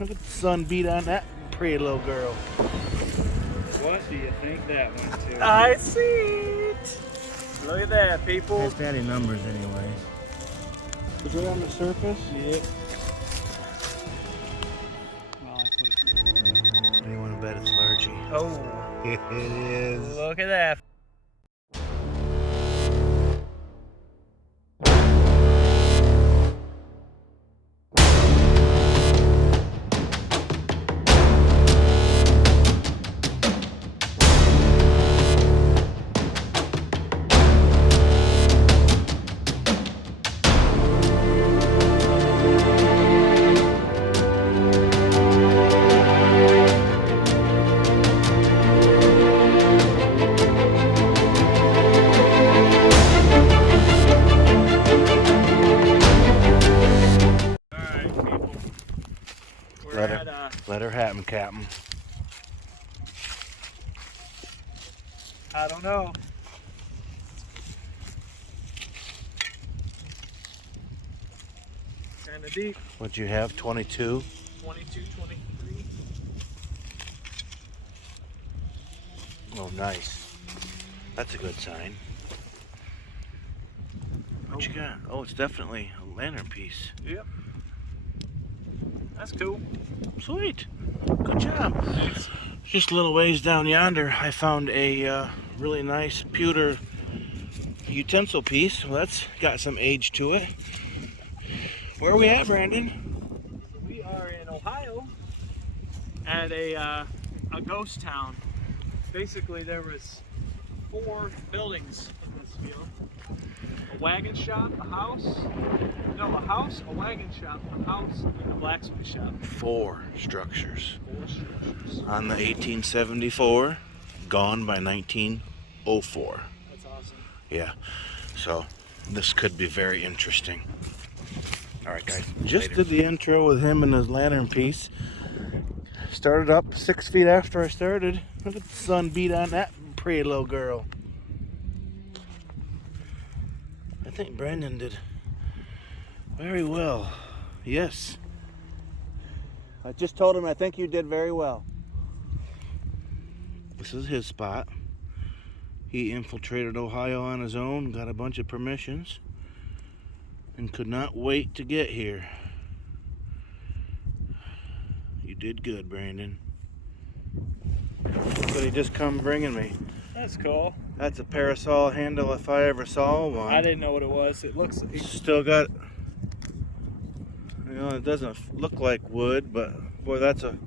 Look at the sun beat on that pretty little girl. What do you think that went to? I see it. Look at that, people. That's daddy numbers anyway. Is it on the surface? Yep. Well, I put it. I want to bet it's largy. Oh, It is. look at that. Let her happen, Captain. I don't know. Kind of deep. What'd you have? 22? 22, 23. Oh, nice. That's a good sign. What you got? Oh, it's definitely a lantern piece. Yep. That's cool. Sweet. Good job. Thanks. Just a little ways down yonder, I found a really nice pewter utensil piece. Well, that's got some age to it. Where are we at, Brandon? We are in Ohio at a ghost town. Basically, there was 4 buildings in this field. A wagon shop, a house, a wagon shop, a house, and a blacksmith shop. 4 structures. 4 structures. On the 1874, gone by 1904. That's awesome. Yeah, so this could be very interesting. All right, guys. Just did the intro with him and his lantern piece. Started up 6 feet after I started. Look at the sun beat on that pretty little girl. I think Brandon did very well. Yes. I just told him I think you did very well. This is his spot. He infiltrated Ohio on his own, got a bunch of permissions, and could not wait to get here. You did good, Brandon. Look what he just come bringing me. That's cool. That's a parasol handle if I ever saw one. I didn't know what it was. It looks. Still got, you know, it doesn't look like wood, but boy, that's a.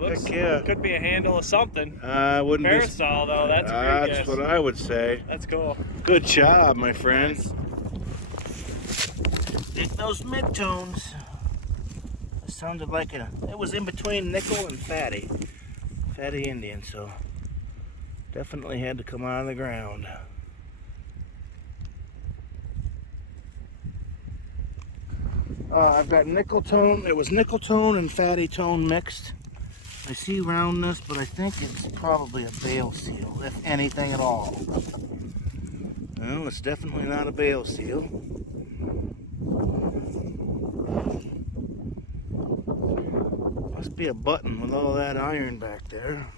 Looks, heck yeah. Could be a handle of something. I wouldn't Parasol, though. That's a great That's guess. what I would say. That's cool. Good job, my friend. Nice. Dig those midtones. It sounded like it was in between nickel and fatty Indian, so definitely had to come out of the ground. I've got nickel tone. It was nickel tone and fatty tone mixed. I see roundness, but I think it's probably a bale seal, if anything at all. No, it's definitely not a bale seal. Must be a button with all that iron back there.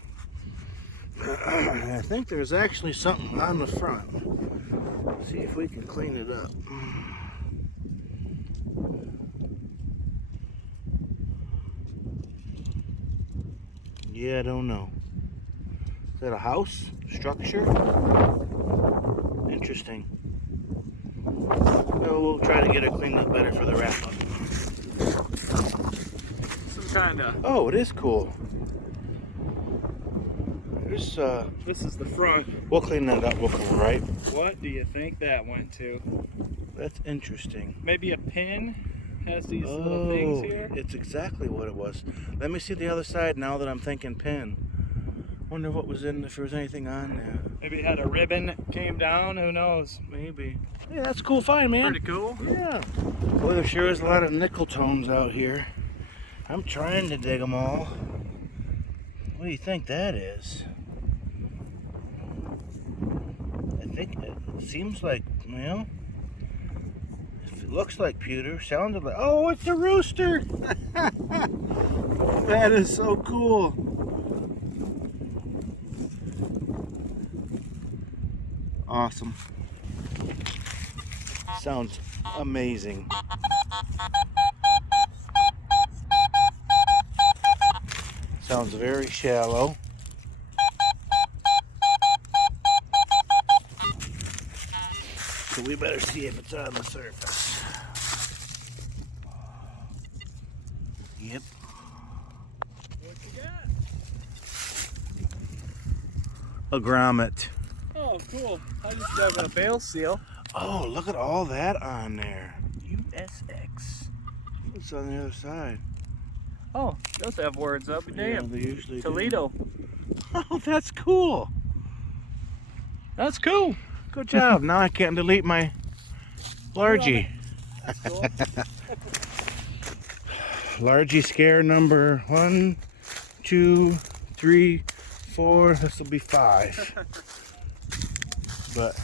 I think there's actually something on the front. Let's see if we can clean it up. Yeah, I don't know. Is that a house? Structure? Interesting. Well, we'll try to get it cleaned up better for the wrap up. Some kind of. Oh, it is cool. There's, This is the front. we'll clean that up. We'll come right. What do you think that went to? That's interesting. Maybe a pin has these little things here. It's exactly what it was. Let me see the other side now that I'm thinking pin. Wonder what was in, if there was anything on there. Maybe it had a ribbon that came down. Who knows? Maybe. Yeah, that's a cool find, man. Pretty cool. Yeah. Boy, there sure is a lot of nickel tones out here. I'm trying to dig them all. What do you think that is? I think it seems like, well, Looks like pewter. Sounded like... Oh, it's a rooster! That is so cool. Awesome. Sounds amazing. Sounds very shallow. So we better see if it's on the surface. Yep. What you got? A grommet. Oh, cool. I just grabbed a bale seal. Oh, look at all that on there. USX. What's on the other side? Oh, those have words up. Yeah, Damn. they usually do. Toledo. Oh, that's cool. That's cool. Good job. Now I can't delete my largie. That's cool. Largie scare number 1, 2, 3, 4. This will be 5. But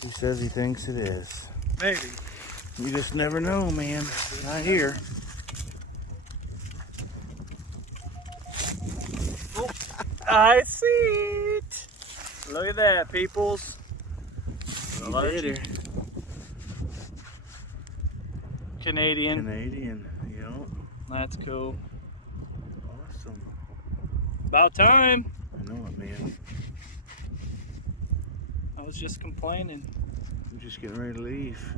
he says he thinks it is. Maybe. You just never know, man. Not here. Oh, I see it. Look at that, peoples. Later. Canadian. Canadian, you know. That's cool. Awesome. About time. I know it, man. I was just complaining. I'm just getting ready to leave.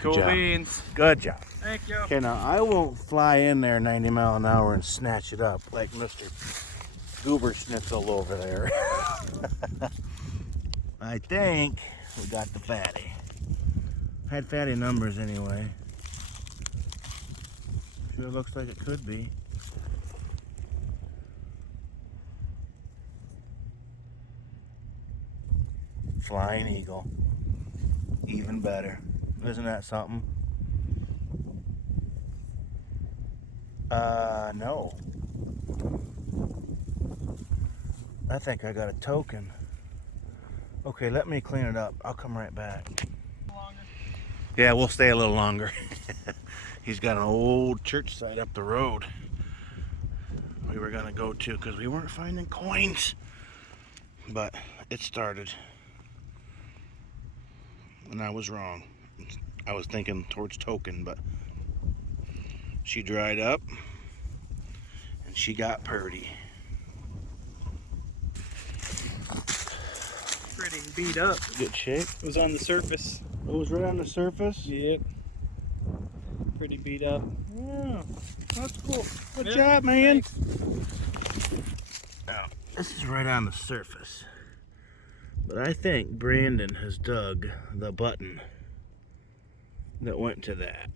Cool job. beans. Good job. Thank you. Okay, now I won't fly in there 90 mile an hour and snatch it up like Mr. Goober Schnitzel over there. I think we got the fatty. Had fatty numbers anyway. Sure looks like it could be. Flying eagle. Even better. Isn't that something? No. I think I got a token. Okay, let me clean it up. I'll come right back. Longer. Yeah, we'll stay a little longer. He's got an old church site up the road we were gonna go to because we weren't finding coins. But it started. And I was wrong. I was thinking towards token, but she dried up and she got purdy. Pretty beat up. Good shape. It was on the surface. It was right on the surface? Yep. Pretty beat up. Yeah, that's cool. Good Yep, job, man. thanks. Now, this is right on the surface. But I think Brandon has dug the button that went to that.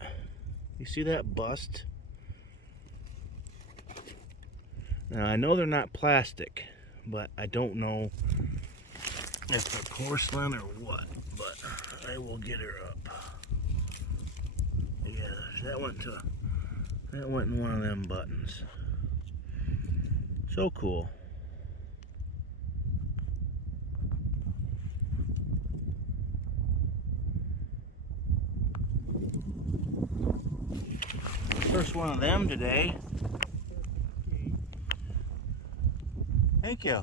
You see that bust? Now, I know they're not plastic, but I don't know if they're porcelain or what, but I will get her up. Yeah, that went in one of them buttons. So cool. First one of them today. Thank you.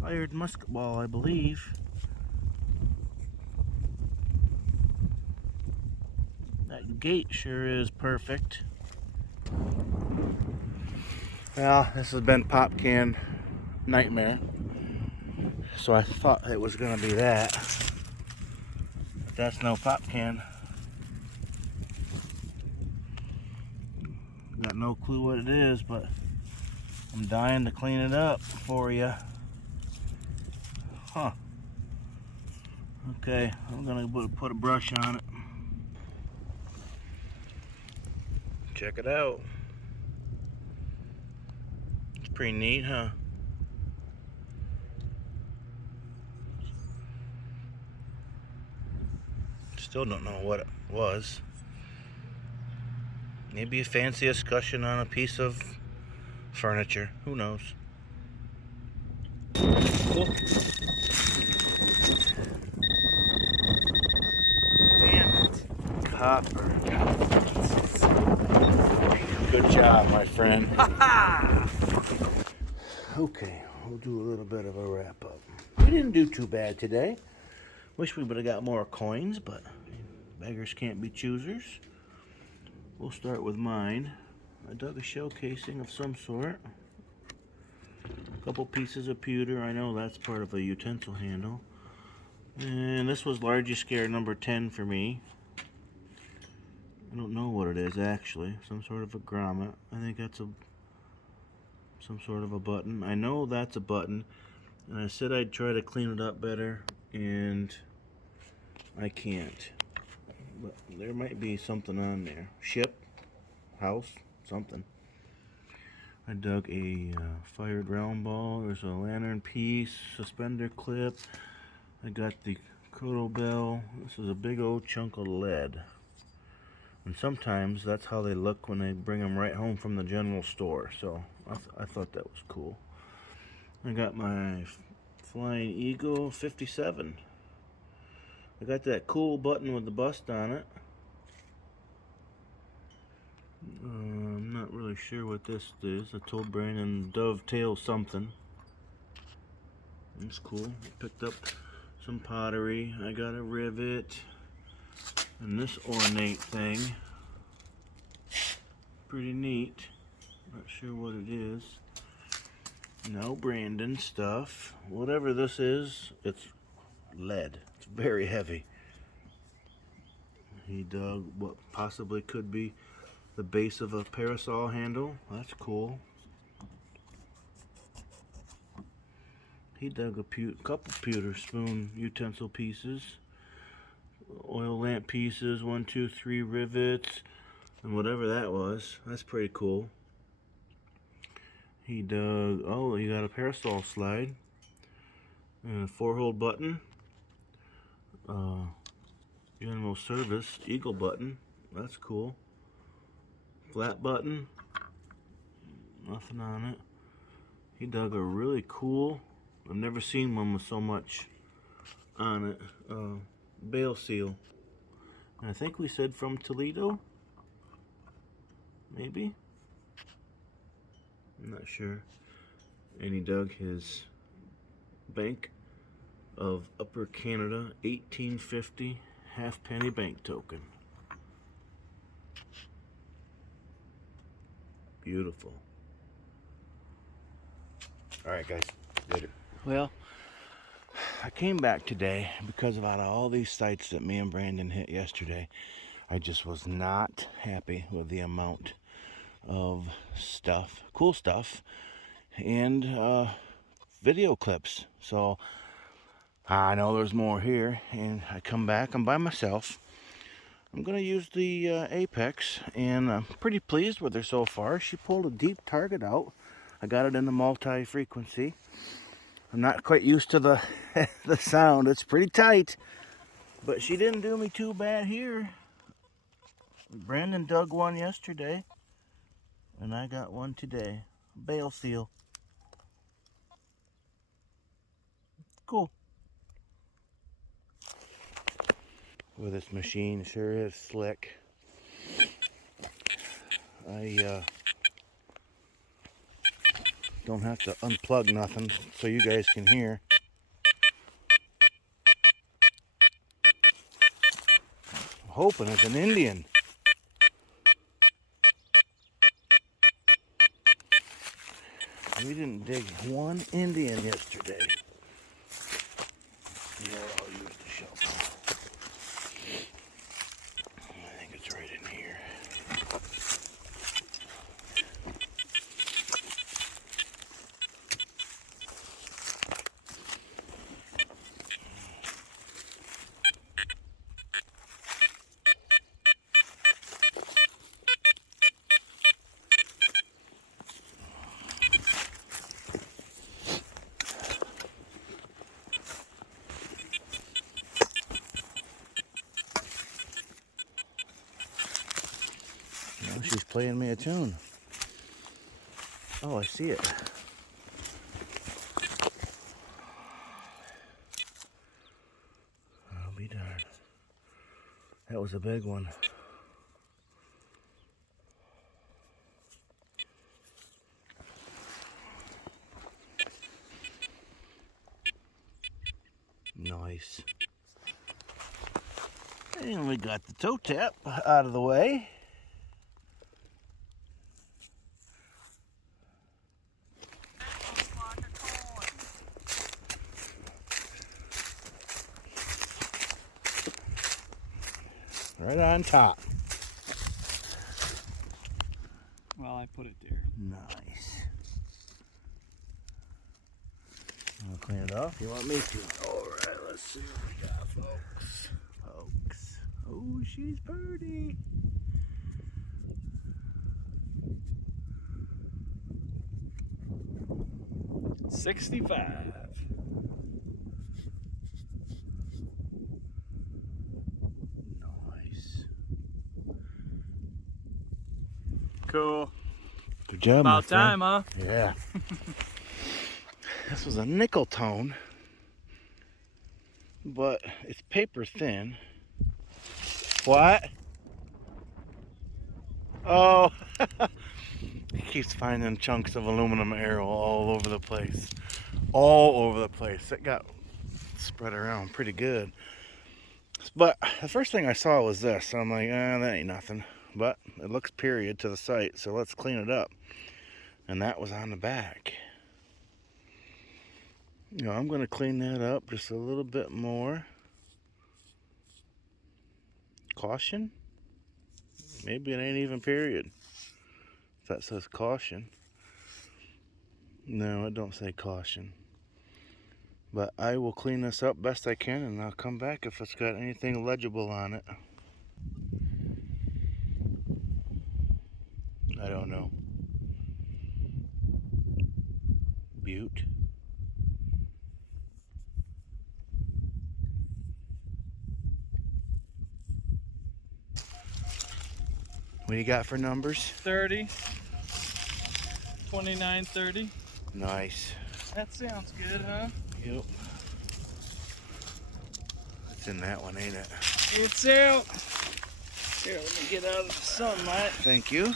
Fired musket ball, I believe. That gate sure is perfect. Well, this has been pop can nightmare. So I thought it was gonna be that. But that's no pop can. Got no clue what it is, but I'm dying to clean it up for you. Huh. Okay, I'm gonna put a brush on it. Check it out. It's pretty neat, huh? Still don't know what it was. Maybe a fancy escutcheon on a piece of furniture. Who knows? Cool. hopper. Good job, my friend. Okay, we'll do a little bit of a wrap up. We didn't do too bad today. Wish we would have got more coins, but beggars can't be choosers. We'll start with mine. I dug a shell casing of some sort. A couple pieces of pewter. I know that's part of a utensil handle. And this was largest scare number 10 for me. I don't know what it is actually. Some sort of a grommet. I think that's some sort of a button. I know that's a button. And I said I'd try to clean it up better, and I can't. But there might be something on there. Ship, house, something. I dug a fired round ball. There's a lantern piece, suspender clip. I got the Kodo bell. This is a big old chunk of lead. And sometimes that's how they look when they bring them right home from the general store. So I thought that was cool. I got my Flying Eagle 57. I got that cool button with the bust on it. I'm not really sure what this is. I told Brandon dovetail something. It's cool. I picked up some pottery. I got a rivet. And this ornate thing. Pretty neat. Not sure what it is. No Brandon stuff. Whatever this is, it's lead. It's very heavy. He dug what possibly could be the base of a parasol handle. That's cool. He dug a couple pewter spoon utensil pieces. Oil lamp pieces, 1, 2, 3 rivets, and whatever that was. That's pretty cool. He dug, oh, he got a parasol slide and a 4-hole button, general service eagle button. That's cool. Flat button, nothing on it. He dug a really cool, I've never seen one with so much on it, bail seal. And I think we said from Toledo, maybe? I'm not sure. And he dug his Bank of Upper Canada 1850 halfpenny bank token. Beautiful. Alright guys, later. Well, I came back today because out of all these sites that me and Brandon hit yesterday, I just was not happy with the amount of stuff, cool stuff, and video clips. So I know there's more here, and I come back, I'm by myself. I'm gonna use the Apex, and I'm pretty pleased with her so far. She pulled a deep target out. I got it in the multi-frequency. I'm not quite used to the the sound. It's pretty tight, but she didn't do me too bad here. Brandon dug one yesterday, and I got one today. Bail seal. Cool. Well, this machine sure is slick. I don't have to unplug nothing so you guys can hear. I'm hoping it's an Indian. We didn't dig one Indian yesterday. Yeah, I'll use the shovel. I think it's right in here. Well, she's playing me a tune. Oh, I see it. I'll be darned. That was a big one. Nice. And we got the toe tap out of the way. Right on top. Well, I put it there. Nice. I'll clean it off. You want me to? Alright, let's see what we got, folks. Oh, she's pretty. $65. Nice. Cool. Good job, my About friend. time, huh? Yeah. This was a nickel tone, but it's paper thin. What? Oh, he keeps finding chunks of aluminum arrow all over the place. All over the place. It got spread around pretty good. But the first thing I saw was this. So I'm like, that ain't nothing. But it looks period to the site, so let's clean it up. And that was on the back. You know, I'm going to clean that up just a little bit more. Caution? Maybe it ain't even period. That says caution. No, it don't say caution. But I will clean this up best I can, and I'll come back if it's got anything legible on it. I don't know. Butte. What do you got for numbers? 30. 29.30. Nice. That sounds good, huh? Yep. It's in that one, ain't it? It's out. Here, let me get out of the sunlight. Thank you.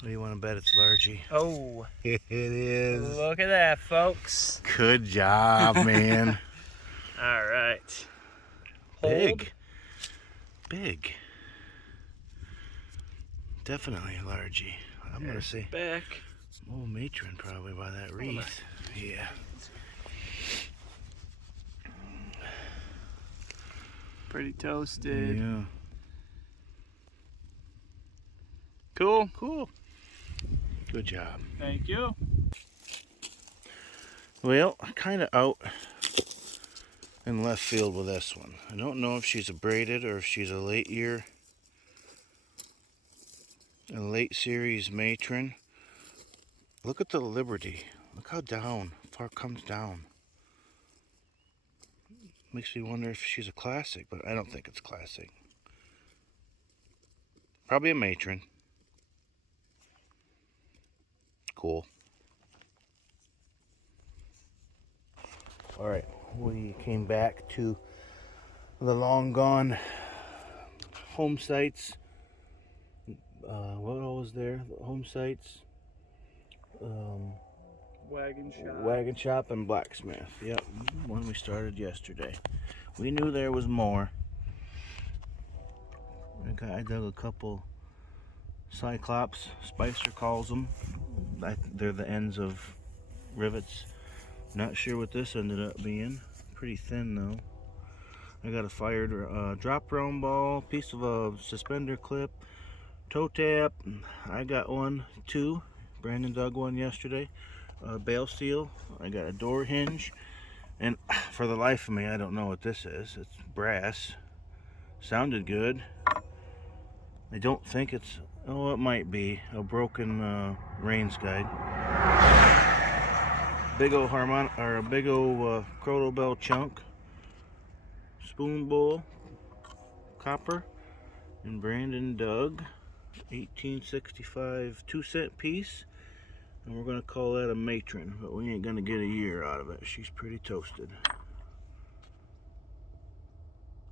What do you want to bet it's largy? Oh, It is. look at that, folks. Good job, man. All right. Big. Big. Definitely largy. I'm going to say Back. old matron probably by that wreath. Yeah. Pretty toasted. Yeah. Cool. Cool. Good job. Thank you. Well, kind of out in left field with this one. I don't know if she's a braided or if she's a late series matron. Look at the Liberty. Look how far it comes down. Makes me wonder if she's a classic, but I don't think it's classic. Probably a matron. Cool. Alright, we came back to the long gone home sites. What all was there? The home sites. Wagon shop. Wagon shop and blacksmith. Yep, when we started yesterday. We knew there was more. I dug a couple cyclops, Spicer calls them. They're the ends of rivets. Not sure what this ended up being. Pretty thin though. I got a fired drop round ball, piece of a suspender clip, toe tap. I got one, two. Brandon dug one yesterday. Bale steel. I got a door hinge. And for the life of me, I don't know what this is. It's brass. Sounded good. I don't think it's, oh, it might be a broken rains guide. Big old harmonic, or a big old crotal bell chunk. Spoon bowl, copper, and Brandon dug 1865 2-cent piece, and we're gonna call that a matron, but we ain't gonna get a year out of it. She's pretty toasted.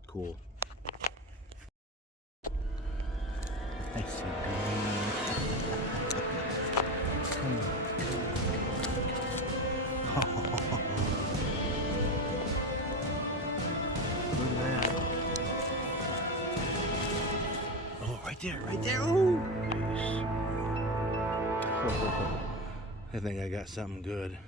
Cool. I see green. Come on. Look at that. Oh, right there, right there. Oh, nice. I think I got something good.